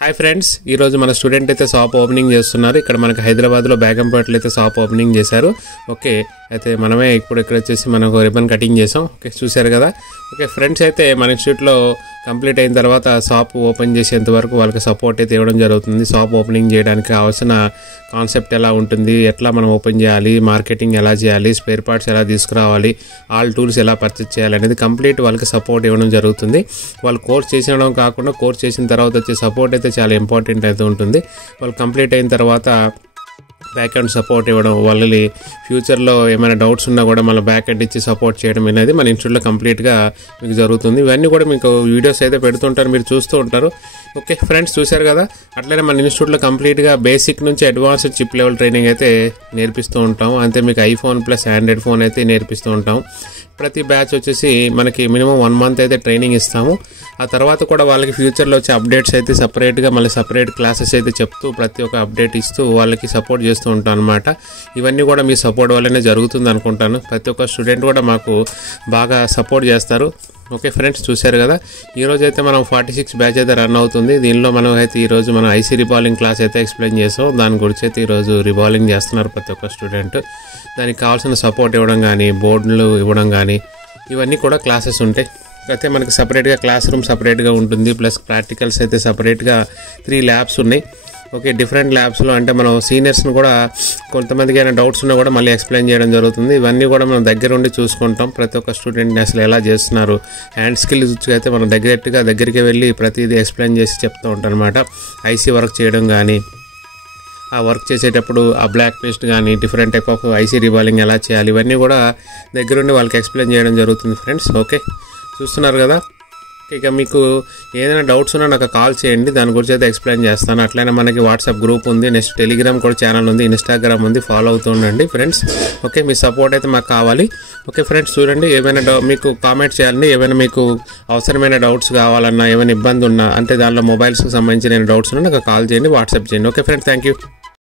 Hi friends, ఈరోజు మన student అయితే షాప్ ఓపెనింగ్ చేస్తున్నారు. ఇక్కడ మనకి హైదరాబాద్లో బేగంపేటలో అయితే షాప్ ఓపెనింగ్ చేశారు. ఓకే, అయితే మనమే ఇప్పుడు ఇక్కడ వచ్చేసి మనకు రిబన్ కటింగ్ చేసాం. ఓకే, చూశారు కదా. ఓకే ఫ్రెండ్స్, అయితే మన ఇన్స్టిట్యూట్లో కంప్లీట్ అయిన తర్వాత షాప్ ఓపెన్ చేసేంత వరకు వాళ్ళకి సపోర్ట్ అయితే ఇవ్వడం జరుగుతుంది. షాప్ ఓపెనింగ్ చేయడానికి కావాల్సిన కాన్సెప్ట్ ఎలా ఉంటుంది, ఎట్లా మనం ఓపెన్ చేయాలి, మార్కెటింగ్ ఎలా చేయాలి, స్పేర్ పార్ట్స్ ఎలా తీసుకురావాలి, ఆల్ టూల్స్ ఎలా పర్చేస్ చేయాలి అనేది కంప్లీట్ వాళ్ళకి సపోర్ట్ ఇవ్వడం జరుగుతుంది. వాళ్ళు కోర్స్ చేసడం కాకుండా కోర్స్ చేసిన తర్వాత వచ్చే సపోర్ట్ అయితే చాలా ఇంపార్టెంట్ అయితే ఉంటుంది. వాళ్ళు కంప్లీట్ అయిన తర్వాత బ్యాక్ ఎండ్ సపోర్ట్ ఇవ్వడం, వాళ్ళని ఫ్యూచర్లో ఏమైనా డౌట్స్ ఉన్నా కూడా మళ్ళీ బ్యాక్ ఎండ్ ఇచ్చి సపోర్ట్ చేయడం అనేది మన ఇన్స్టిట్యూట్లో కంప్లీట్గా మీకు జరుగుతుంది. ఇవన్నీ కూడా మీకు వీడియోస్ అయితే పెడుతుంటారు, మీరు చూస్తూ ఉంటారు. ఓకే ఫ్రెండ్స్, చూశారు కదా. అట్లనే మన ఇన్స్టిట్యూట్లో కంప్లీట్గా బేసిక్ నుంచి అడ్వాన్స్డ్ చిప్ లెవెల్ ట్రైనింగ్ అయితే నేర్పిస్తూ ఉంటాం. అంతే మీకు ఐఫోన్ ప్లస్ ఆండ్రాయిడ్ ఫోన్ అయితే నేర్పిస్తూ ఉంటాం. ప్రతి బ్యాచ్ వచ్చేసి మనకి మినిమం 1 మంత్ అయితే ట్రైనింగ్ ఇస్తాము. ఆ తర్వాత కూడా వాళ్ళకి ఫ్యూచర్లో వచ్చే అప్డేట్స్ అయితే సపరేట్గా మళ్ళీ సపరేట్ క్లాసెస్ అయితే చెప్తూ ప్రతి ఒక్క అప్డేట్ ఇస్తూ వాళ్ళకి సపోర్ట్ చేస్తూ ఉంటాం అనమాట. ఇవన్నీ కూడా మీ సపోర్ట్ వల్లనే జరుగుతుంది అనుకుంటాను. ప్రతి ఒక్క స్టూడెంట్ కూడా మాకు బాగా సపోర్ట్ చేస్తారు. ఓకే ఫ్రెండ్స్, చూశారు కదా. ఈరోజు అయితే మనం 46 బ్యాచ్ అయితే రన్ అవుతుంది. దీనిలో మనం అయితే ఈరోజు మనం ఐసీ రిబాలింగ్ క్లాస్ అయితే ఎక్స్ప్లెయిన్ చేసాం. దాని గురించి అయితే ఈరోజు రిబాలింగ్ చేస్తున్నారు ప్రతి ఒక్క స్టూడెంట్. దానికి కావాల్సిన సపోర్ట్ ఇవ్వడం కానీ, బోర్డులు ఇవ్వడం కానీ, ఇవన్నీ కూడా క్లాసెస్ ఉంటాయి. అయితే మనకి సపరేట్గా క్లాస్ రూమ్ సపరేట్గా ఉంటుంది. ప్లస్ ప్రాక్టికల్స్ అయితే సపరేట్గా 3 ల్యాబ్స్ ఉన్నాయి. ఓకే, డిఫరెంట్ ల్యాబ్స్లో అంటే మనం సీనియర్స్ని కూడా కొంతమందికి అయినా డౌట్స్ ఉన్నా కూడా మళ్ళీ ఎక్స్ప్లెయిన్ చేయడం జరుగుతుంది. ఇవన్నీ కూడా మనం దగ్గర ఉండి చూసుకుంటాం. ప్రతి ఒక్క స్టూడెంట్ని అసలు ఎలా చేస్తున్నారు, హ్యాండ్ స్కిల్స్ అయితే మనం దగ్గరికి వెళ్ళి ప్రతిదీ ఎక్స్ప్లెయిన్ చేసి చెప్తూ ఉంటాం అనమాట. ఐసీ వర్క్ చేయడం కానీ, ఆ వర్క్ చేసేటప్పుడు ఆ బ్లాక్ పేస్ట్ కానీ, డిఫరెంట్ టైప్ ఆఫ్ ఐసీ రిబాలింగ్ ఎలా చేయాలి, ఇవన్నీ కూడా దగ్గరుండి వాళ్ళకి ఎక్స్ప్లెయిన్ చేయడం జరుగుతుంది ఫ్రెండ్స్. ఓకే, చూస్తున్నారు కదా. ఇక మీకు ఏదైనా డౌట్స్ ఉన్నా నాకు కాల్ చేయండి, దాని గురించి అయితే ఎక్స్ప్లెయిన్ చేస్తాను. అట్లనే మనకి వాట్సాప్ గ్రూప్ ఉంది, నెక్స్ట్ టెలిగ్రామ్ కూడా ఛానల్ ఉంది, ఇన్స్టాగ్రామ్ ఉంది, ఫాలో అవుతూ ఉండండి ఫ్రెండ్స్. ఓకే, మీ సపోర్ట్ అయితే మాకు కావాలి. ఓకే ఫ్రెండ్స్, చూడండి, ఏమైనా మీకు కామెంట్ చేయాలండి. ఏమైనా మీకు అవసరమైన డౌట్స్ కావాలన్నా, ఏమైనా ఇబ్బంది ఉన్నా, అంటే దానిలో మొబైల్స్కి సంబంధించిన డౌట్స్ ఉన్నా నాకు కాల్ చేయండి, వాట్సాప్ చేయండి. Okay friends, thank you.